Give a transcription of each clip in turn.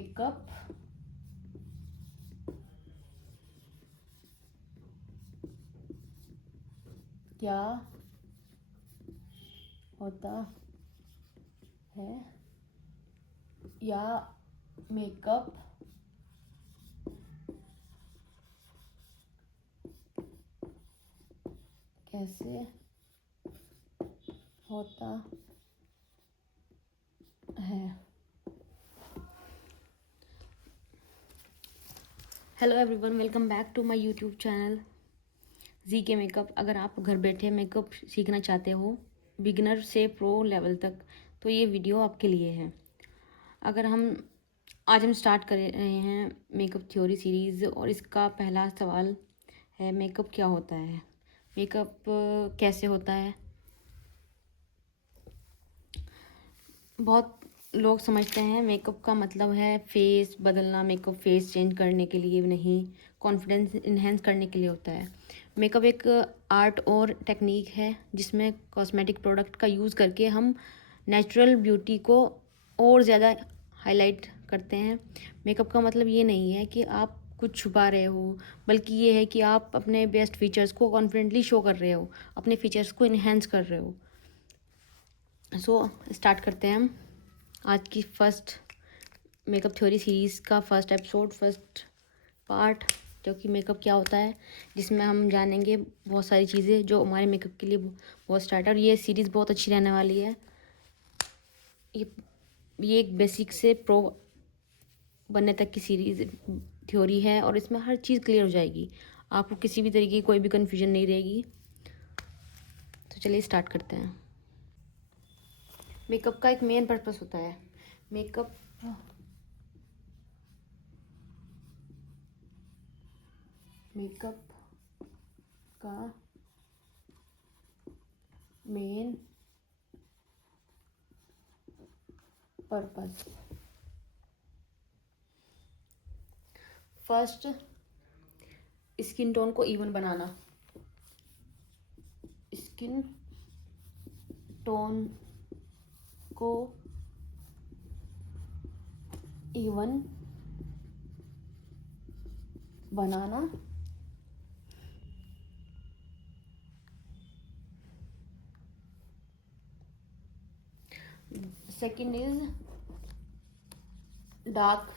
Makeup क्या होता है या मेकअप कैसे होता है। Hello everyone, welcome back to my YouTube channel G K makeup. अगर आप घर बैठे मेकअप सीखना चाहते हो बिगिनर से प्रो लेवल तक, तो ये वीडियो आपके लिए है। आज हम स्टार्ट कर रहे हैं मेकअप थ्योरी सीरीज़, और इसका पहला सवाल है मेकअप क्या होता है, मेकअप कैसे होता है। बहुत लोग समझते हैं मेकअप का मतलब है फेस बदलना। मेकअप फेस चेंज करने के लिए नहीं, कॉन्फिडेंस इन्हेंस करने के लिए होता है। मेकअप एक आर्ट और टेक्निक है जिसमें कॉस्मेटिक प्रोडक्ट का यूज़ करके हम नेचुरल ब्यूटी को और ज़्यादा हाईलाइट करते हैं। मेकअप का मतलब ये नहीं है कि आप कुछ छुपा रहे हो, बल्कि ये है कि आप अपने बेस्ट फीचर्स को कॉन्फिडेंटली शो कर रहे हो, अपने फीचर्स को इन्हेंस कर रहे हो। स्टार्ट करते हैं हम आज की फर्स्ट मेकअप थ्योरी सीरीज़ का फर्स्ट एपिसोड, फर्स्ट पार्ट, जो कि मेकअप क्या होता है, जिसमें हम जानेंगे बहुत सारी चीज़ें जो हमारे मेकअप के लिए बहुत स्टार्ट है। और ये सीरीज़ बहुत अच्छी रहने वाली है। ये ये एक बेसिक से प्रो बनने तक की सीरीज़ थ्योरी है, और इसमें हर चीज़ क्लियर हो जाएगी। आपको किसी भी तरीके की कोई भी कन्फ्यूजन नहीं रहेगी। तो चलिए स्टार्ट करते हैं। मेकअप का एक मेन पर्पस होता है। मेकअप मेकअप का main purpose first, skin tone को इवन बनाना। स्किन टोन को even banana. Second is dark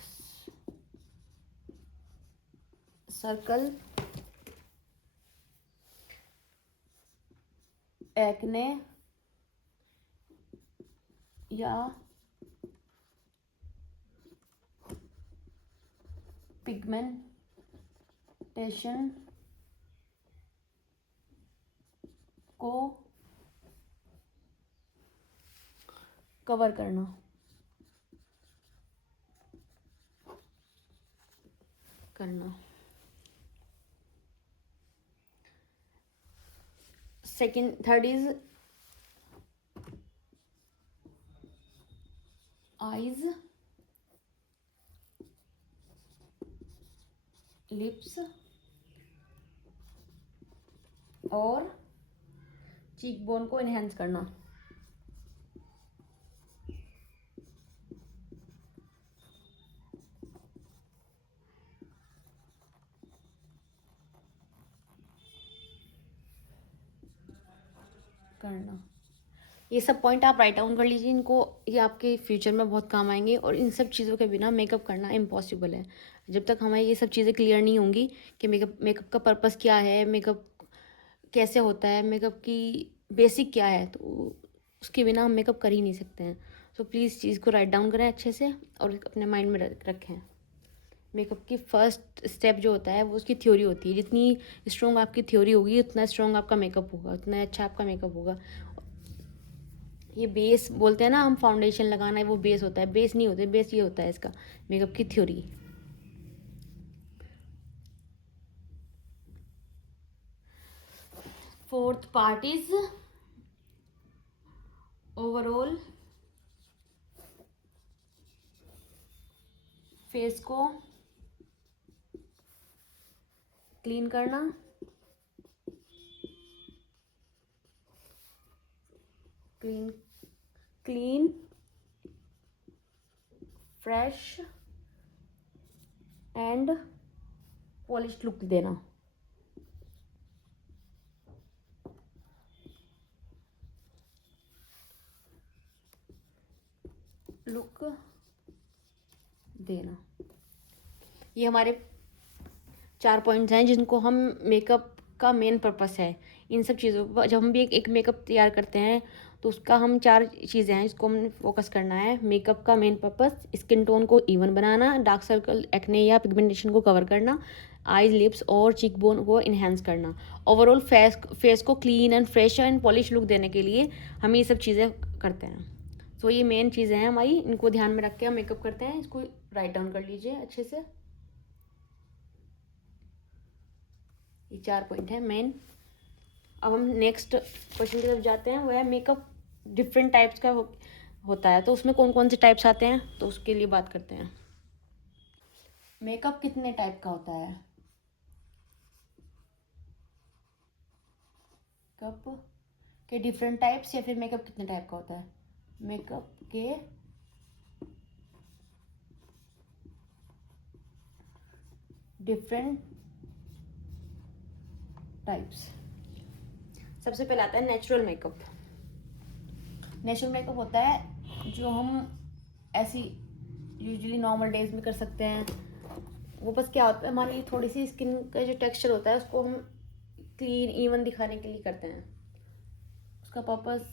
circle, acne या पिगमेंटेशन को कवर करना। थर्ड इज आईज, लिप्स और चीक बोन को इनहेंस करना। ये सब पॉइंट आप राइट डाउन कर लीजिए इनको, ये आपके फ्यूचर में बहुत काम आएंगे। और इन सब चीज़ों के बिना मेकअप करना इम्पॉसिबल है। जब तक हमें ये सब चीज़ें क्लियर नहीं होंगी कि मेकअप का पर्पस क्या है, मेकअप कैसे होता है, मेकअप की बेसिक क्या है, तो उसके बिना हम मेकअप कर ही नहीं सकते हैं। तो प्लीज़ चीज़ को राइट डाउन करें अच्छे से और अपने माइंड में रखें। मेकअप की फर्स्ट स्टेप जो होता है वो उसकी थ्योरी होती है। जितनी स्ट्रॉन्ग आपकी थ्योरी होगी उतना स्ट्रॉन्ग आपका मेकअप होगा, उतना अच्छा आपका मेकअप होगा। ये बेस बोलते हैं ना हम, फाउंडेशन लगाना है वो बेस होता है। बेस नहीं होता, बेस ये होता है इसका मेकअप की theory. Fourth part is overall face को क्लीन करना, clean fresh and polish look देना। लुक देना, ये हमारे 4 पॉइंट्स हैं जिनको हम मेकअप का मेन पर्पस है। इन सब चीज़ों पर जब हम भी एक मेकअप तैयार करते हैं तो उसका हम 4 चीज़ें हैं जिसको हमने फोकस करना है। मेकअप का मेन पर्पस स्किन टोन को इवन बनाना, डार्क सर्कल, एक्ने या पिगमेंटेशन को कवर करना, आईज, लिप्स और चीक बोन को इन्हेंस करना। ओवरऑल फेस को clean and fresh and polish look देने के लिए हम ये सब चीज़ें करते हैं। तो ये मेन चीज़ें हैं हमारी, इनको ध्यान में रख के हम मेकअप करते हैं। इसको राइट डाउन कर लीजिए अच्छे से। ये 4 पॉइंट हैं मेन। अब हम नेक्स्ट क्वेश्चन की तरफ जाते हैं। वह मेकअप डिफरेंट टाइप्स का होता है, तो उसमें कौन कौन से टाइप्स आते हैं, तो उसके लिए बात करते हैं। मेकअप कितने टाइप का होता है? मेकअप के डिफरेंट टाइप्स या फिर मेकअप कितने टाइप का होता है? मेकअप के डिफरेंट टाइप्स। सबसे पहले आता है नेचुरल मेकअप। नेचुरल मेकअप होता है जो हम ऐसी यूजुअली नॉर्मल डेज में कर सकते हैं। वो बस क्या होता है, हमारी थोड़ी सी स्किन का जो टेक्सचर होता है उसको हम क्लीन इवन दिखाने के लिए करते हैं। उसका पर्पस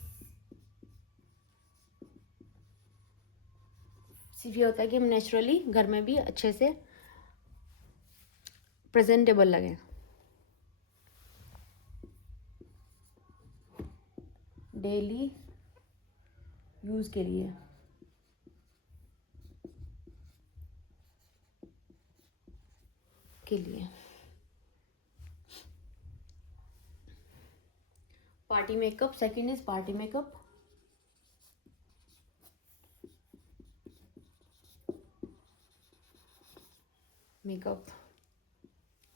सिर्फ ये होता है कि हम नेचुरली घर में भी अच्छे से प्रेजेंटेबल लगें। डेली यूज के लिए party makeup. Second is party makeup.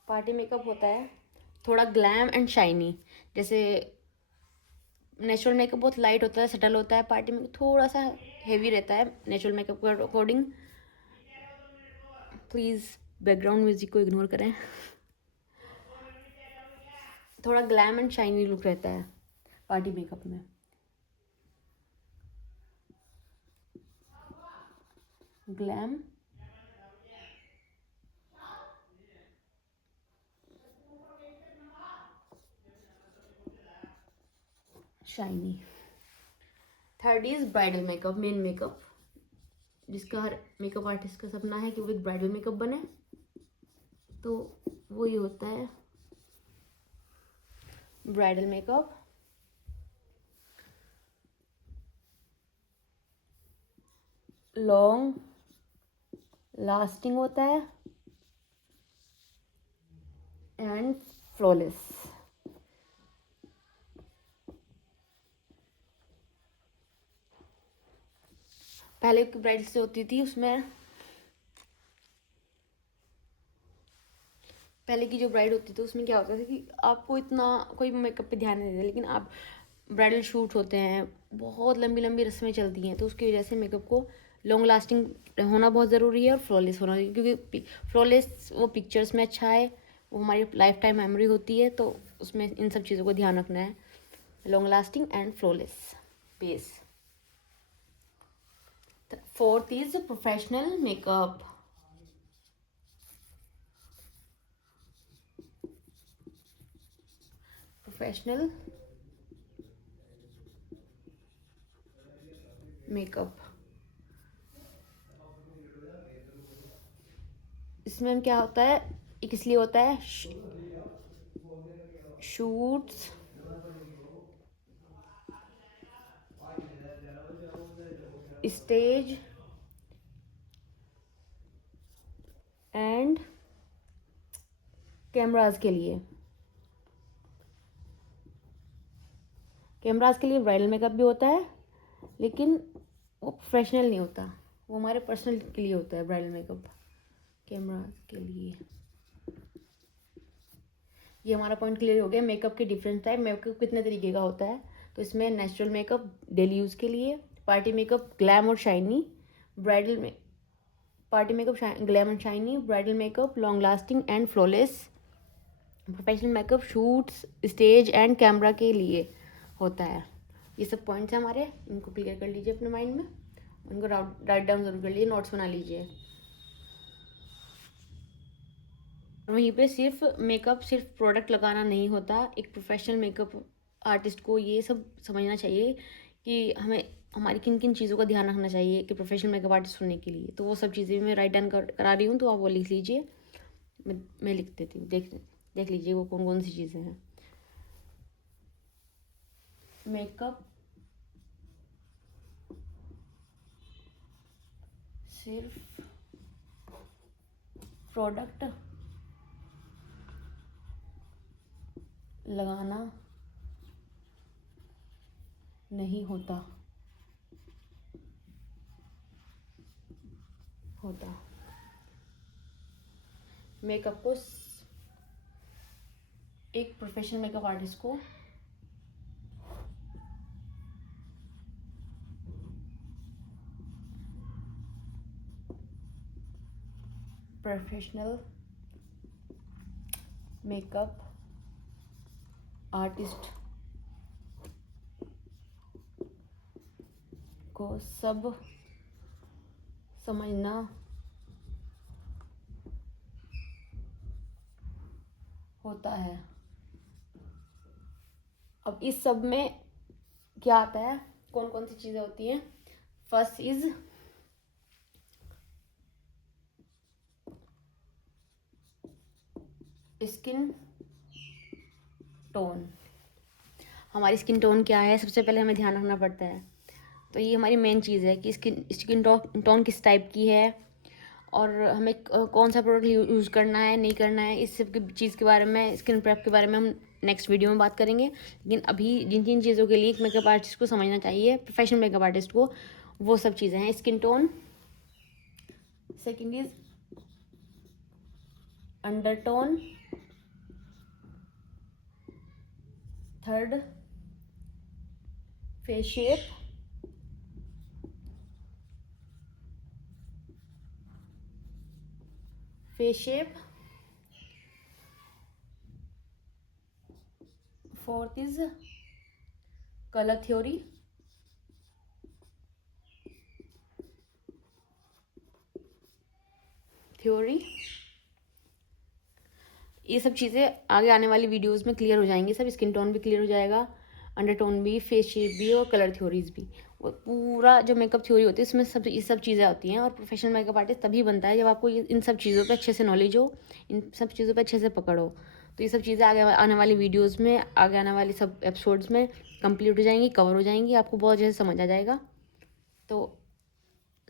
Party makeup होता है थोड़ा ग्लैम एंड शाइनी। जैसे नेचुरल मेकअप बहुत लाइट होता है, सटल होता है। पार्टी मेकअप थोड़ा सा हेवी रहता है नेचुरल मेकअप के अकॉर्डिंग। प्लीज़ बैकग्राउंड म्यूजिक को इग्नोर करें। थोड़ा ग्लैम एंड शाइनी लुक रहता है पार्टी मेकअप में। Glam shiny. Third is bridal makeup, main makeup, जिसका हर मेकअप आर्टिस्ट का सपना है कि वो एक ब्राइडल मेकअप बने। तो वो ये होता है ब्राइडल मेकअप। लॉन्ग लास्टिंग होता है एंड फ्लॉलेस। पहले की ब्राइडल से होती थी, उसमें पहले की जो ब्राइड होती थी उसमें क्या होता था कि आपको इतना कोई मेकअप पे ध्यान नहीं देता, लेकिन आप ब्राइडल शूट होते हैं, बहुत लंबी लंबी रस्में चलती हैं, तो उसकी वजह से मेकअप को लॉन्ग लास्टिंग होना बहुत ज़रूरी है और फ्लॉलेस होना, क्योंकि फ्लॉलेस वो पिक्चर्स में अच्छा है, वो हमारी लाइफ टाइम मेमोरी होती है। तो उसमें इन सब चीज़ों को ध्यान रखना है, long lasting and flawless base. Fourth is professional makeup. Professional makeup, इसमें क्या होता है, एक इसलिए होता है शूट्स स्टेज एंड कैमराज के लिए। कैमराज के लिए ब्राइडल मेकअप भी होता है, लेकिन वो प्रोफेशनल नहीं होता, वो हमारे पर्सनल के लिए होता है ब्राइडल मेकअप, कैमराज के लिए। ये हमारा पॉइंट क्लियर हो गया। मेकअप के डिफरेंट टाइप, मेकअप कितने तरीके का होता है। तो इसमें नेचुरल मेकअप डेली यूज़ के लिए, पार्टी मेकअप ग्लैम और शाइनी, ब्राइडल में party makeup glam and shiny, bridal makeup long lasting and flawless, professional makeup shoots, stage and camera के लिए होता है। ये सब पॉइंट्स हैं हमारे, इनको क्लियर कर लीजिए अपने माइंड में, उनको राइट डाउन जरूर कर लीजिए, नोट्स बना लीजिए। वहीं पे सिर्फ मेकअप सिर्फ प्रोडक्ट लगाना नहीं होता, एक प्रोफेशनल मेकअप आर्टिस्ट को ये सब समझना चाहिए कि हमें हमारी किन किन चीज़ों का ध्यान रखना चाहिए कि प्रोफेशनल मेकअप आर्टिस्ट होने के लिए। तो वो सब चीज़ें मैं राइट डाउन करा रही हूँ, तो आप वो लिख लीजिए, मैं लिख देती हूँ, देख लीजिए वो कौन कौन सी चीज़ें हैं। मेकअप सिर्फ प्रोडक्ट लगाना नहीं होता मेकअप को, एक प्रोफेशनल मेकअप आर्टिस्ट को प्रोफेशनल मेकअप आर्टिस्ट को सब समझना होता है। अब इस सब में क्या आता है, कौन कौन सी चीज़ें होती हैं। First is skin tone. हमारी स्किन टोन क्या है, सबसे पहले हमें ध्यान रखना पड़ता है। तो ये हमारी मेन चीज़ है कि स्किन टोन किस टाइप की है, और हमें कौन सा प्रोडक्ट यूज़ करना है नहीं करना है। इस सब की चीज़ के बारे में, स्किन प्रेप के बारे में हम नेक्स्ट वीडियो में बात करेंगे। लेकिन अभी जिन जिन चीज़ों के लिए एक मेकअप आर्टिस्ट को समझना चाहिए, प्रोफेशनल मेकअप आर्टिस्ट को, वो सब चीज़ें हैं। Skin tone, second is undertone, third phase shape, fourth is colour theory, ये सब चीज़ें आगे आने वाली वीडियोस में क्लियर हो जाएंगी सब। स्किन टोन भी क्लियर हो जाएगा, अंडरटोन भी, फेस शेप भी, और कलर थ्योरीज भी। वो पूरा जो मेकअप थ्योरी होती है उसमें सब ये सब चीज़ें होती हैं। और प्रोफेशनल मेकअप आर्टिस्ट तभी बनता है जब आपको इन सब चीज़ों पे अच्छे से नॉलेज हो, इन सब चीज़ों पे अच्छे से पकड़ो। तो ये सब चीज़ें आगे आने वाली वीडियोज़ में, आगे आने वाली सब एपिसोड्स में कंप्लीट हो जाएंगी, कवर हो जाएंगी, आपको बहुत अच्छे से समझ आ जाएगा। तो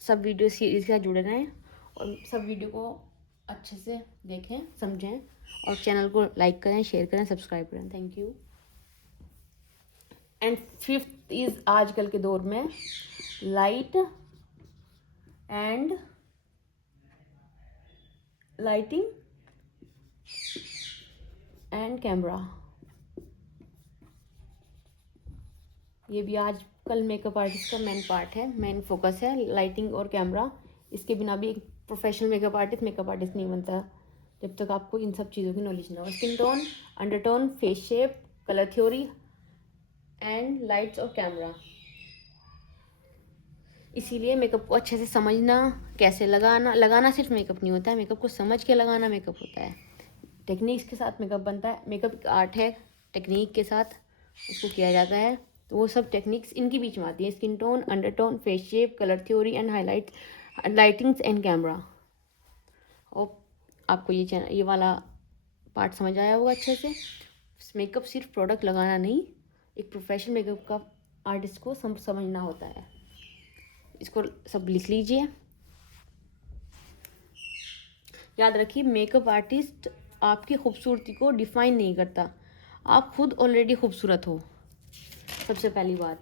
सब वीडियो सीरीज़ के साथ जुड़े रहें और सब वीडियो को अच्छे से देखें, समझें, और चैनल को लाइक करें, शेयर करें, सब्सक्राइब करें। Thank you. And fifth is आजकल के दौर में light and lighting and camera. ये भी आजकल मेकअप आर्टिस्ट का मेन पार्ट है, मेन फोकस है, लाइटिंग और कैमरा। इसके बिना भी एक प्रोफेशनल मेकअप आर्टिस्ट नहीं बनता जब तक आपको इन सब चीज़ों की नॉलेज ना हो। Skin tone, undertone, face shape, colour theory and lights और कैमरा। इसीलिए मेकअप को अच्छे से समझना, कैसे लगाना सिर्फ मेकअप नहीं होता है, मेकअप को समझ के लगाना मेकअप होता है। टेक्निक्स के साथ मेकअप बनता है, मेकअप एक आर्ट है, टेक्निक के साथ उसको किया जाता है। तो वो सब टेक्निक्स इनके बीच में आती है, skin tone, undertone, face shape, colour theory and highlight, lightings and camera. और आपको ये वाला पार्ट समझ आया होगा अच्छे से। मेकअप सिर्फ प्रोडक्ट लगाना नहीं, एक प्रोफेशनल मेकअप का आर्टिस्ट को समझना होता है। इसको सब लिख लीजिए, याद रखिए। मेकअप आर्टिस्ट आपकी खूबसूरती को डिफाइन नहीं करता, आप खुद ऑलरेडी खूबसूरत हो। सबसे पहली बात,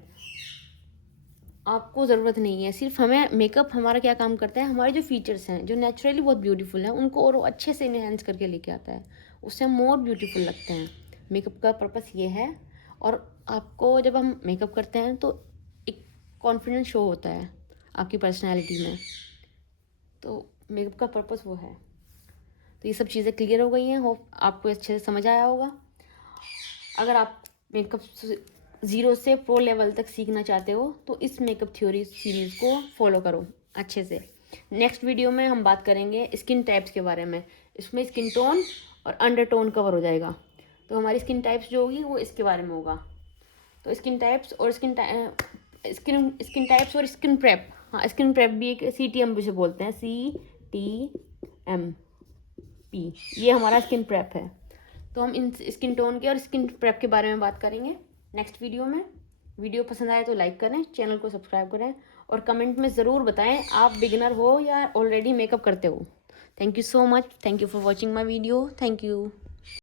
आपको ज़रूरत नहीं है, सिर्फ हमें मेकअप हमारा क्या काम करता है, हमारे जो फीचर्स हैं जो नेचुरली बहुत ब्यूटीफुल हैं उनको और अच्छे से इन्हेंस करके लेके आता है, उससे हम मोर ब्यूटीफुल लगते हैं। मेकअप का पर्पस ये है। और आपको जब हम मेकअप करते हैं तो एक कॉन्फिडेंस शो होता है आपकी पर्सनैलिटी में। तो मेकअप का पर्पस वो है। तो ये सब चीज़ें क्लियर हो गई हैं, होप आपको अच्छे से समझ आया होगा। अगर आप मेकअप 0 से प्रो लेवल तक सीखना चाहते हो तो इस मेकअप थ्योरी सीरीज़ को फॉलो करो अच्छे से। नेक्स्ट वीडियो में हम बात करेंगे स्किन टाइप्स के बारे में। इसमें स्किन टोन और अंडरटोन कवर हो जाएगा। तो हमारी स्किन टाइप्स जो होगी वो इसके बारे में होगा। तो स्किन टाइप्स और स्किन टाइप्स और स्किन प्रेप, हाँ स्किन प्रेप भी एक CTM जिसे बोलते हैं, CTMP, ये हमारा स्किन प्रेप है। तो हम इन स्किन टोन के और स्किन प्रेप के बारे में बात करेंगे नेक्स्ट वीडियो में। वीडियो पसंद आए तो लाइक करें, चैनल को सब्सक्राइब करें और कमेंट में ज़रूर बताएं आप बिगिनर हो या ऑलरेडी मेकअप करते हो। Thank you so much, thank you for watching my video, thank you.